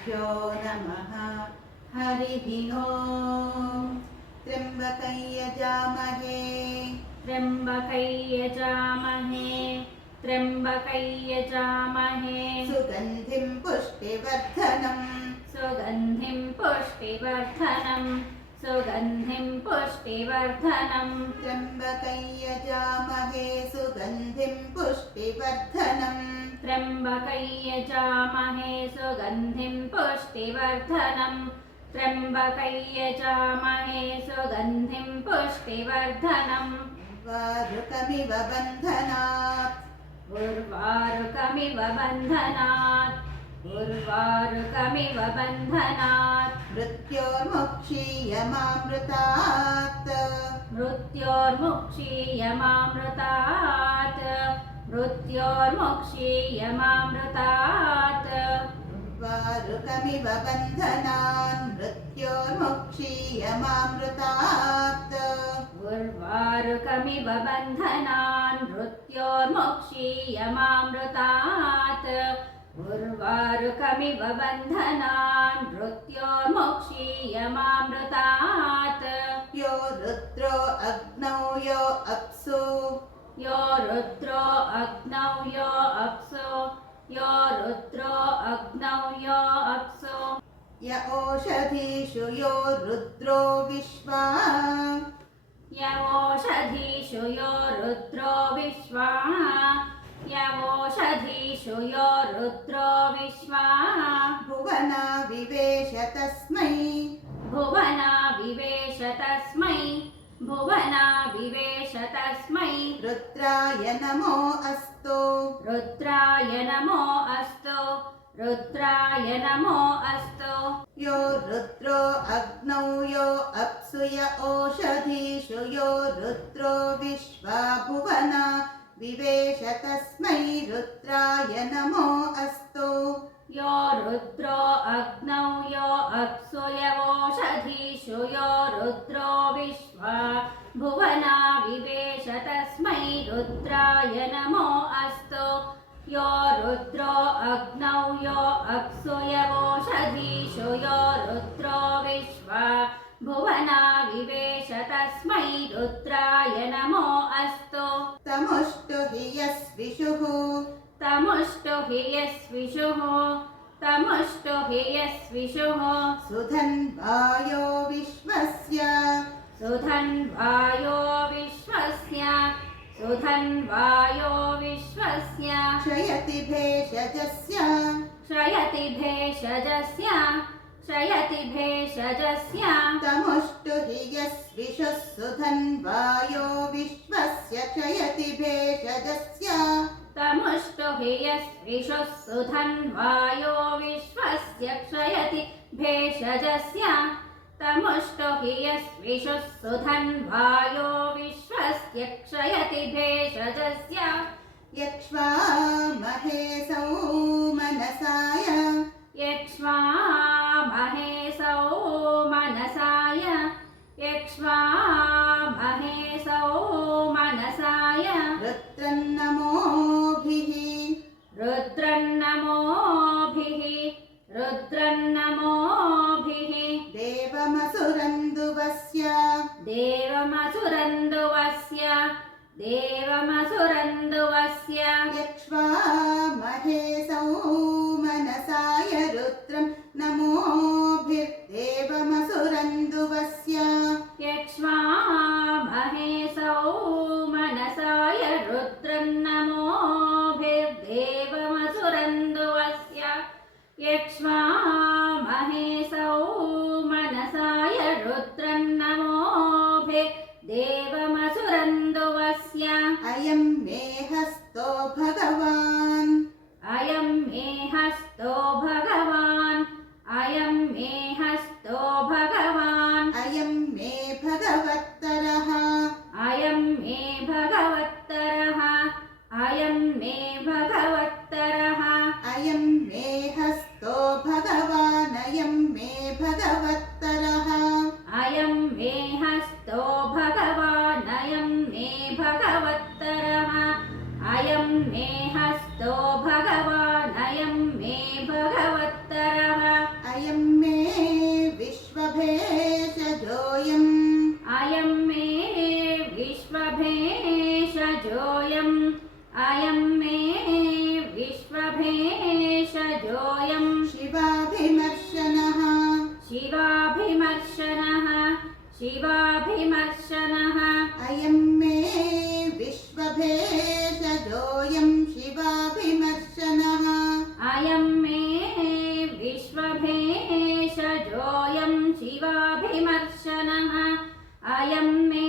श्रीगुरुभ्यो नमः। हरिः ओम्। त्र्यम्बकं यजामहे त्र्यम्बकं यजामहे सुगन्धिं पुष्टिवर्धनम् त्र्यम्बकं यजामहे सुगन्धिं पुष्टिवर्धनम् त्र्यम्बकं यजामहे सुगन्धिं पुष्टिवर्धनम् त्र्यम्बकं यजामहे सुगन्धिं पुष्टिवर्धनम् वारुकमिव बन्धनात् उर्वारुकमिव बन्धनात् मृत्योर्मुक्षीयमामृतात् वारुकमिव बन्धनान् मृत्योर्मुक्षीयमामृतात् उर्वारुकमिव बन्धनान् मृत्योर्मुक्षीयमामृतात् उर्वारुकमिव बन्धनान् मृत्योर्मुक्षीयमामृतात् यो रुद्रो अग्नौ यो अप्सु यो रुद्रो अग्नौ यो अप्सु यो रुद्रो अग्नौ यो अप्सु य ओषधीषु यो रुद्रो विश्वा यवोषधीषु यो रुद्रो विश्वा यवोषधीषु यो रुद्रो विश्वा भुवना विवेश तस्मै भुवना विवेश तस्मै रुद्राय नमो अस्तु रुद्राय नमो अस्तु यो रुद्रो अग्नौ यो अप्सु य ओषधीषु यो रुद्रो विश्वा भुवना विवेश तस्मै रुद्राय नमो अस्तु यो रुद्रो अग्नौ यो अप्सु यवोषधीषु यो रुद्रो विश्वा भुवना विवेश तस्मै रुद्राय नमो अस्तु यो रुद्रो अग्नौ यो अप्सु यवोषधीषु यो रुद्रो विश्वा भुवना विवेश तस्मै रुद्राय नमो अस्तु तमुष्टु हि यस्विषुः सुधन्वायो विश्वस्य क्षयति भेषजस्य तमुष्टु हि यस्विषुः सुधन्वायो विश्वस्य क्षयति भेषजस्य तमुष्टु हि यस्विषुः सुधन्वायो विश्वस्य क्षयति भेषजस्य तमुष्टु हि यस्विषुः सुधन्वायो विश्वस्य क्षयति भेषजस्य यक्ष्वामहे सौमनसाय रुद्रन्नमोभिः देवमसुरन्दुवस्य यक्ष्वामहे सौमनसाय रुद्रं नमोभिर्देवमसुरन्दुवस्य यक्ष्वामहे सौमनसाय रुद्रन्नमोभिर्देवमसुरन्दुवस्य यक्ष्वामहे सौमनसाय रुद्रन्नमोभिर्देवमसुरन्दुवस्य अयं मे हस्तो भगवान् अयं मे हस्तो भगवान् अयं मे भगवत्तरः अयं मे भगवत्तरः अयं मे हस्तो भगवान् अयं मे भगवत्तरः अयं मे हस्तो भगवान् अयं मे भगवत्तरः अयं मे हस्तो भगवान् अयं मे भगवत्तरः अयं मे विश्वभेषजोऽयं शिवाभिमर्शनः शिवाभिमर्शनः शिवाभिमर्शनः अयं मे विश्वभेषजोऽयं शिवाभिमर्शनः अयं मे विश्वभेषजोऽयं शिवाभिमर्शनः अयं मे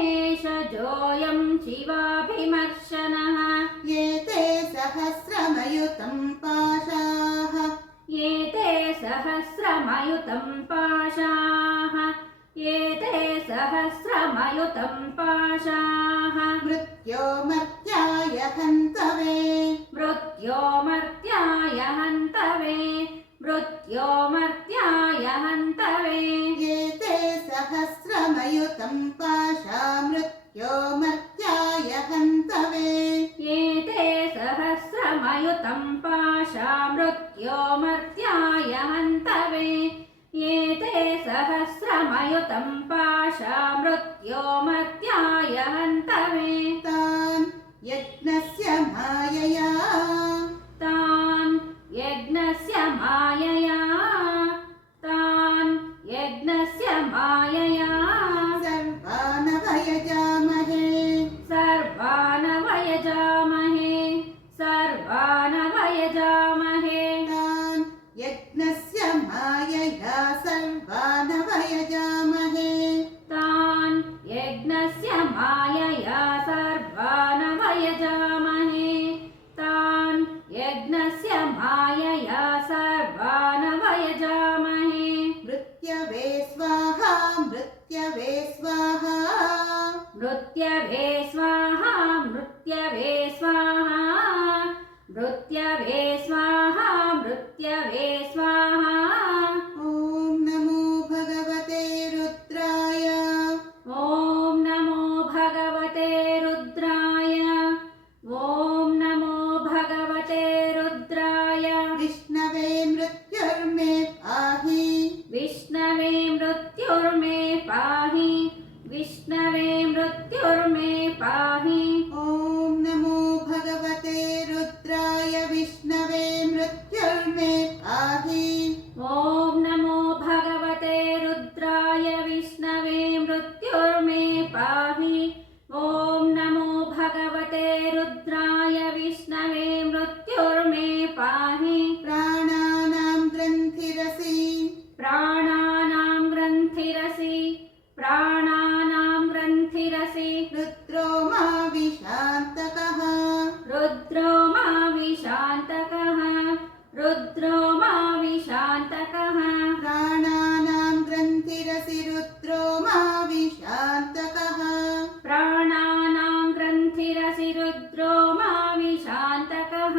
विश्वभेषजोऽयं शिवाभिमर्शनः एते सहस्रमयुतं पाशाः एते सहस्रमयुतं पाशाः एते सहस्रमयुतं पाशाः मृत्योर्मर्त्याय हन्तवे मृत्योर्मर्त्याय हन्तवे मृत्योर्मर्त्याय हन्तवे एते सहस्रमयुतं पाशा मृत्योर्मर्त्याय हन्तवे एते सहस्रमयुतं पाशा मृत्योर्मर्त्याय हन्तवे एते सहस्रमयुतं पाशा मृत्योर्मर्त्याय हन्तवे तान् यज्ञस्य मायया तान् यज्ञस्य मायया तान् यज्ञस्य मायया सर्वानवयजामहे सर्वानवयजामहे सर्वानवयजामहे तान् यज्ञस्य मायया सर्वानवयजामहे तान् यज्ञस्य मायया सर्वानवयजामहे तान् यज्ञस्य मायया सर्वानवयजामहे मृत्यवे स्वाहा मृत्यवे स्वाहा मृत्यवे स्वाहा मृत्यवे स्वाहा मृत्यवे स्वाहा मृत्यवे स्वाहा ॐ नमो भगवते रुद्राय ॐ नमो भगवते रुद्राय ॐ नमो भगवते रुद्राय विष्णवे मृत्युर्मे पाहि विष्णवे मृत्युर्मे पाहि विष्णवे मृत्युर्मे पाहि ॐ नमो भगवते रुद्राय विष्णवे मृत्युर्मे पाहि ॐ नमो भगवते रुद्राय विष्णवे मृत्युर्मे पाहि ॐ नमो भगवते रुद्राय विष्णवे मृत्युर्मे पाहि प्राणानां ग्रन्थिरसि प्राणानां ग्रन्थिरसि प्राणानां ग्रन्थिरसि रुद्रो मा विशान्तकः रुद्रो मा विशान्तकः रुद्रो मा विशान्तकः प्राणानां ग्रन्थिरसि रुद्रो मा विशान्तकः प्राणानां ग्रन्थिरसि रुद्रो मा विशान्तकः